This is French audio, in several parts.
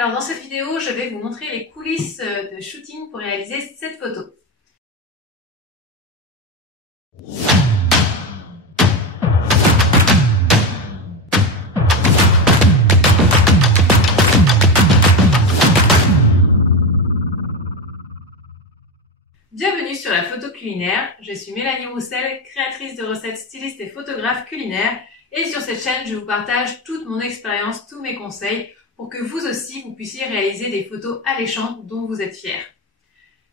Alors dans cette vidéo, je vais vous montrer les coulisses de shooting pour réaliser cette photo. Bienvenue sur la photo culinaire, je suis Mélanie Roussel, créatrice de recettes, styliste et photographe culinaire. Et sur cette chaîne, je vous partage toute mon expérience, tous mes conseils pour que vous aussi, vous puissiez réaliser des photos alléchantes dont vous êtes fiers.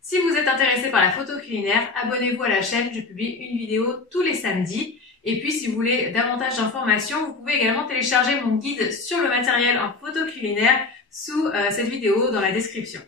Si vous êtes intéressé par la photo culinaire, abonnez-vous à la chaîne, je publie une vidéo tous les samedis. Et puis si vous voulez davantage d'informations, vous pouvez également télécharger mon guide sur le matériel en photo culinaire sous cette vidéo dans la description.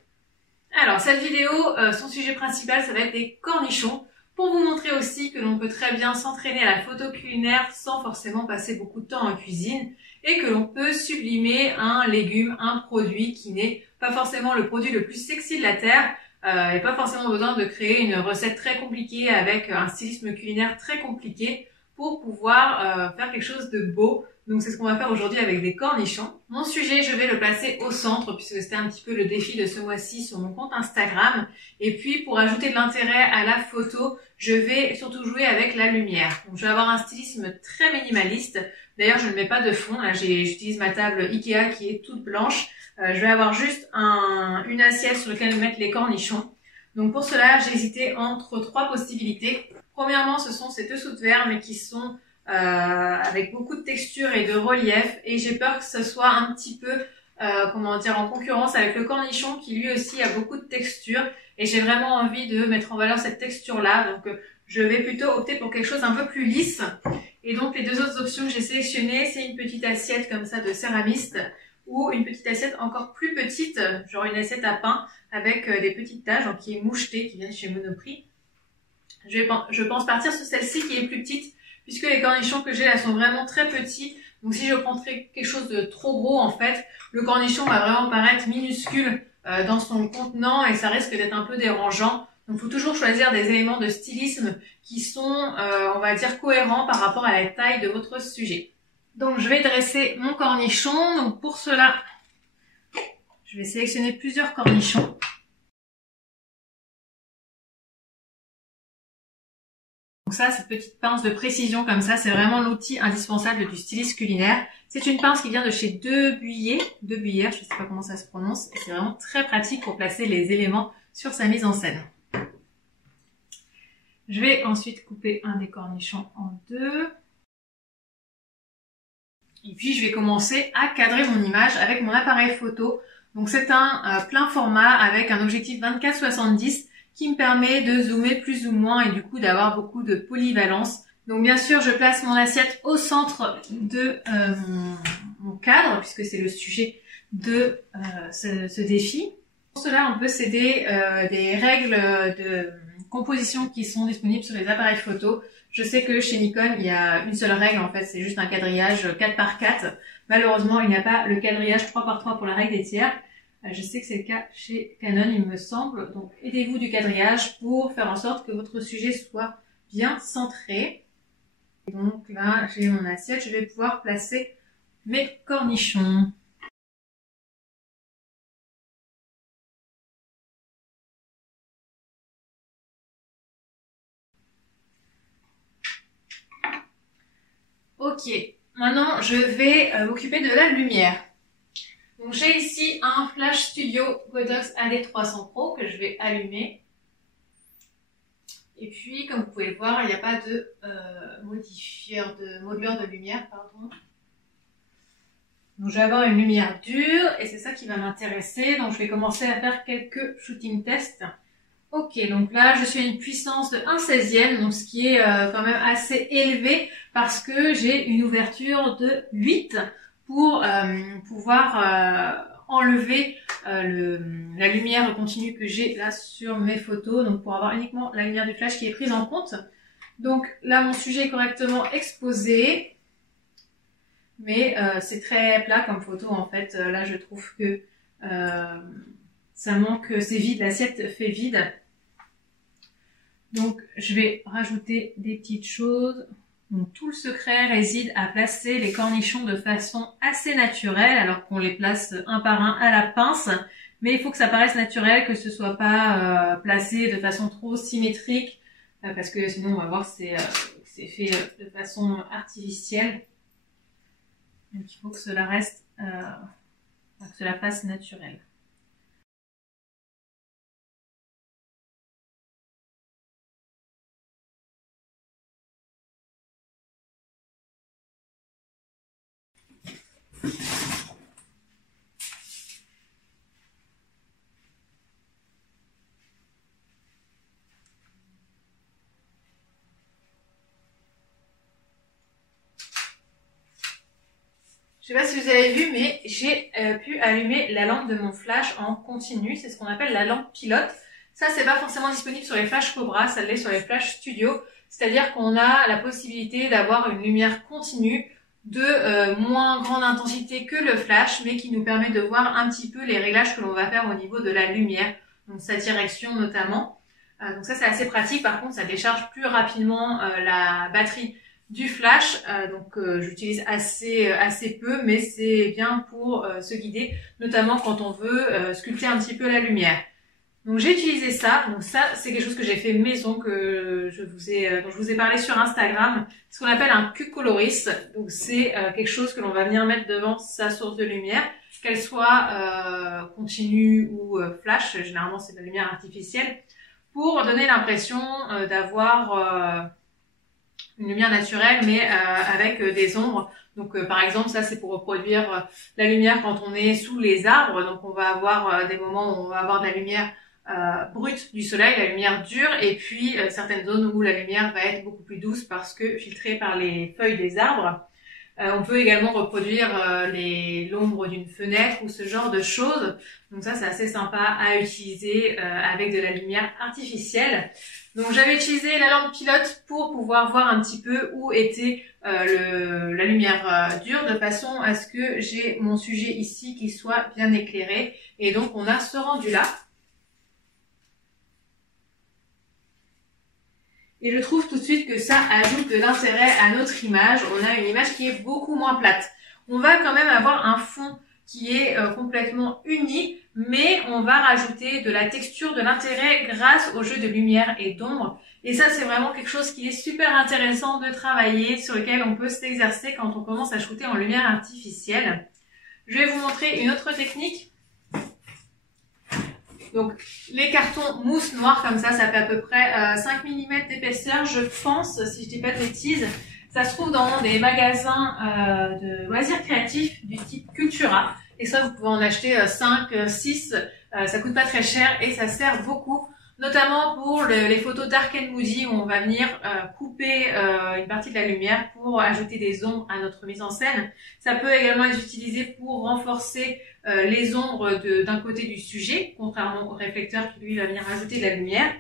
Alors cette vidéo, son sujet principal, ça va être des cornichons, pour vous montrer aussi que l'on peut très bien s'entraîner à la photo culinaire sans forcément passer beaucoup de temps en cuisine et que l'on peut sublimer un légume, un produit qui n'est pas forcément le produit le plus sexy de la terre et pas forcément besoin de créer une recette très compliquée avec un stylisme culinaire très compliqué pour pouvoir faire quelque chose de beau. Donc c'est ce qu'on va faire aujourd'hui avec des cornichons. Mon sujet, je vais le placer au centre puisque c'était un petit peu le défi de ce mois-ci sur mon compte Instagram. Et puis pour ajouter de l'intérêt à la photo, je vais surtout jouer avec la lumière. Donc je vais avoir un stylisme très minimaliste. D'ailleurs, je ne mets pas de fond. Là, j'utilise ma table Ikea qui est toute blanche. Je vais avoir juste une assiette sur laquelle mettre les cornichons. Donc pour cela, j'ai hésité entre trois possibilités. Premièrement, ce sont ces dessous de verre, mais qui sont avec beaucoup de texture et de relief, et j'ai peur que ce soit un petit peu en concurrence avec le cornichon qui lui aussi a beaucoup de texture, et j'ai vraiment envie de mettre en valeur cette texture là. Donc je vais plutôt opter pour quelque chose un peu plus lisse. Et donc les deux autres options que j'ai sélectionnées, c'est une petite assiette comme ça de céramiste ou une petite assiette encore plus petite, genre une assiette à pain avec des petites taches, donc qui est mouchetée, qui vient chez Monoprix. Je pense partir sur celle-ci qui est plus petite, puisque les cornichons que j'ai là sont vraiment très petits. Donc si je prends quelque chose de trop gros, en fait, le cornichon va vraiment paraître minuscule dans son contenant et ça risque d'être un peu dérangeant. Donc il faut toujours choisir des éléments de stylisme qui sont, on va dire, cohérents par rapport à la taille de votre sujet. Donc je vais dresser mon cornichon. Donc pour cela, je vais sélectionner plusieurs cornichons. Donc ça, cette petite pince de précision comme ça, c'est vraiment l'outil indispensable du styliste culinaire. C'est une pince qui vient de chez Debuyère, je sais pas comment ça se prononce, et c'est vraiment très pratique pour placer les éléments sur sa mise en scène. Je vais ensuite couper un des cornichons en deux. Et puis je vais commencer à cadrer mon image avec mon appareil photo. Donc c'est un plein format avec un objectif 24-70 qui me permet de zoomer plus ou moins et du coup d'avoir beaucoup de polyvalence. Donc bien sûr, je place mon assiette au centre de mon cadre puisque c'est le sujet de ce défi. Pour cela, on peut s'aider des règles de composition qui sont disponibles sur les appareils photo. Je sais que chez Nikon, il y a une seule règle, en fait, c'est juste un quadrillage 4x4. Malheureusement, il n'y a pas le quadrillage 3x3 pour la règle des tiers. Je sais que c'est le cas chez Canon, il me semble. Donc, aidez-vous du quadrillage pour faire en sorte que votre sujet soit bien centré. Donc là, j'ai mon assiette, je vais pouvoir placer mes cornichons. Ok, maintenant je vais m'occuper de la lumière. Donc j'ai ici un Flash Studio Godox AD300 Pro que je vais allumer. Et puis comme vous pouvez le voir, il n'y a pas de moduleur de lumière, pardon. Donc je vais avoir une lumière dure et c'est ça qui va m'intéresser. Donc je vais commencer à faire quelques shooting tests. Ok, donc là je suis à une puissance de 1/16e, donc ce qui est quand même assez élevé parce que j'ai une ouverture de 8 pour pouvoir enlever la lumière continue que j'ai là sur mes photos, donc pour avoir uniquement la lumière du flash qui est prise en compte. Donc là mon sujet est correctement exposé, mais c'est très plat comme photo en fait. Là je trouve que ça manque, c'est vide, l'assiette fait vide. Donc je vais rajouter des petites choses. Donc tout le secret réside à placer les cornichons de façon assez naturelle, alors qu'on les place un par un à la pince. Mais il faut que ça paraisse naturel, que ce soit pas placé de façon trop symétrique, parce que sinon on va voir que c'est fait de façon artificielle. Donc il faut que cela reste, que cela fasse naturel. Je sais pas si vous avez vu, mais j'ai pu allumer la lampe de mon flash en continu. C'est ce qu'on appelle la lampe pilote. Ça, c'est pas forcément disponible sur les flash Cobra, ça l'est sur les flash Studio. C'est-à-dire qu'on a la possibilité d'avoir une lumière continue de moins grande intensité que le flash, mais qui nous permet de voir un petit peu les réglages que l'on va faire au niveau de la lumière, donc sa direction notamment. Donc ça, c'est assez pratique. Par contre, ça décharge plus rapidement la batterie du flash, j'utilise assez peu, mais c'est bien pour se guider, notamment quand on veut sculpter un petit peu la lumière. Donc j'ai utilisé ça, donc ça c'est quelque chose que j'ai fait maison, dont je vous ai parlé sur Instagram, ce qu'on appelle un Q-Coloris. Donc c'est quelque chose que l'on va venir mettre devant sa source de lumière, qu'elle soit continue ou flash, généralement c'est de la lumière artificielle, pour donner l'impression d'avoir une lumière naturelle, mais avec des ombres. Donc par exemple, ça c'est pour reproduire la lumière quand on est sous les arbres. Donc on va avoir des moments où on va avoir de la lumière brute du soleil, la lumière dure, et puis certaines zones où la lumière va être beaucoup plus douce parce que filtrée par les feuilles des arbres. On peut également reproduire l'ombre d'une fenêtre ou ce genre de choses. Donc ça, c'est assez sympa à utiliser avec de la lumière artificielle. Donc j'avais utilisé la lampe pilote pour pouvoir voir un petit peu où était la lumière dure, de façon à ce que j'ai mon sujet ici qui soit bien éclairé. Et donc on a ce rendu-là. Et je trouve tout de suite que ça ajoute de l'intérêt à notre image. On a une image qui est beaucoup moins plate. On va quand même avoir un fond qui est complètement uni, mais on va rajouter de la texture, de l'intérêt grâce au jeu de lumière et d'ombre. Et ça, c'est vraiment quelque chose qui est super intéressant de travailler, sur lequel on peut s'exercer quand on commence à shooter en lumière artificielle. Je vais vous montrer une autre technique. Donc les cartons mousse noire comme ça fait à peu près 5 mm d'épaisseur, je pense, si je dis pas de bêtises. Ça se trouve dans des magasins de loisirs créatifs du type Cultura. Et ça, vous pouvez en acheter 5, 6, ça coûte pas très cher et ça sert beaucoup. Notamment pour les photos dark and moody où on va venir couper une partie de la lumière pour ajouter des ombres à notre mise en scène. Ça peut également être utilisé pour renforcer les ombres d'un côté du sujet, contrairement au réflecteur qui lui va venir ajouter de la lumière.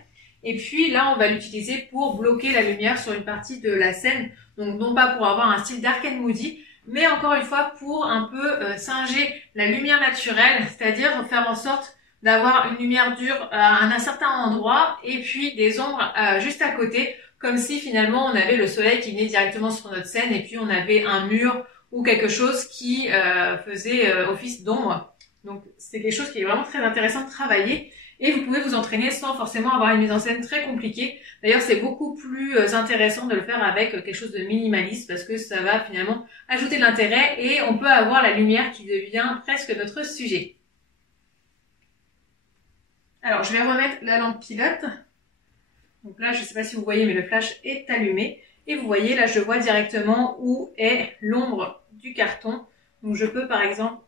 Et puis là, on va l'utiliser pour bloquer la lumière sur une partie de la scène. Donc non pas pour avoir un style dark and moody, mais encore une fois pour un peu singer la lumière naturelle, c'est-à-dire faire en sorte d'avoir une lumière dure à un certain endroit et puis des ombres juste à côté, comme si finalement on avait le soleil qui venait directement sur notre scène et puis on avait un mur ou quelque chose qui faisait office d'ombre. Donc c'est quelque chose qui est vraiment très intéressant de travailler et vous pouvez vous entraîner sans forcément avoir une mise en scène très compliquée. D'ailleurs c'est beaucoup plus intéressant de le faire avec quelque chose de minimaliste parce que ça va finalement ajouter de l'intérêt et on peut avoir la lumière qui devient presque notre sujet. Alors, je vais remettre la lampe pilote. Donc là, je ne sais pas si vous voyez, mais le flash est allumé. Et vous voyez, là, je vois directement où est l'ombre du carton. Donc, je peux, par exemple,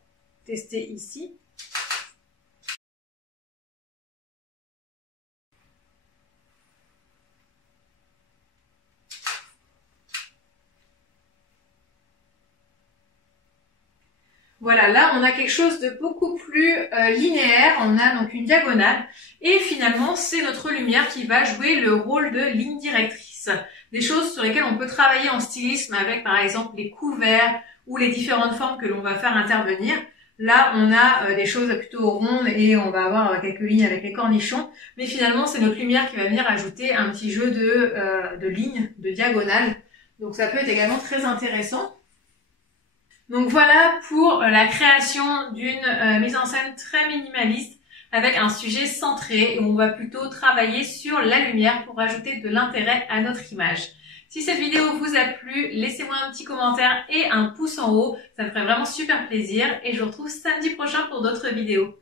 tester ici. Voilà, là on a quelque chose de beaucoup plus linéaire, on a donc une diagonale et finalement c'est notre lumière qui va jouer le rôle de ligne directrice. Des choses sur lesquelles on peut travailler en stylisme avec par exemple les couverts ou les différentes formes que l'on va faire intervenir. Là on a des choses plutôt rondes et on va avoir quelques lignes avec les cornichons, mais finalement c'est notre lumière qui va venir ajouter un petit jeu de lignes, de diagonales. Donc ça peut être également très intéressant. Donc voilà pour la création d'une mise en scène très minimaliste avec un sujet centré où on va plutôt travailler sur la lumière pour ajouter de l'intérêt à notre image. Si cette vidéo vous a plu, laissez-moi un petit commentaire et un pouce en haut, ça me ferait vraiment super plaisir et je vous retrouve samedi prochain pour d'autres vidéos.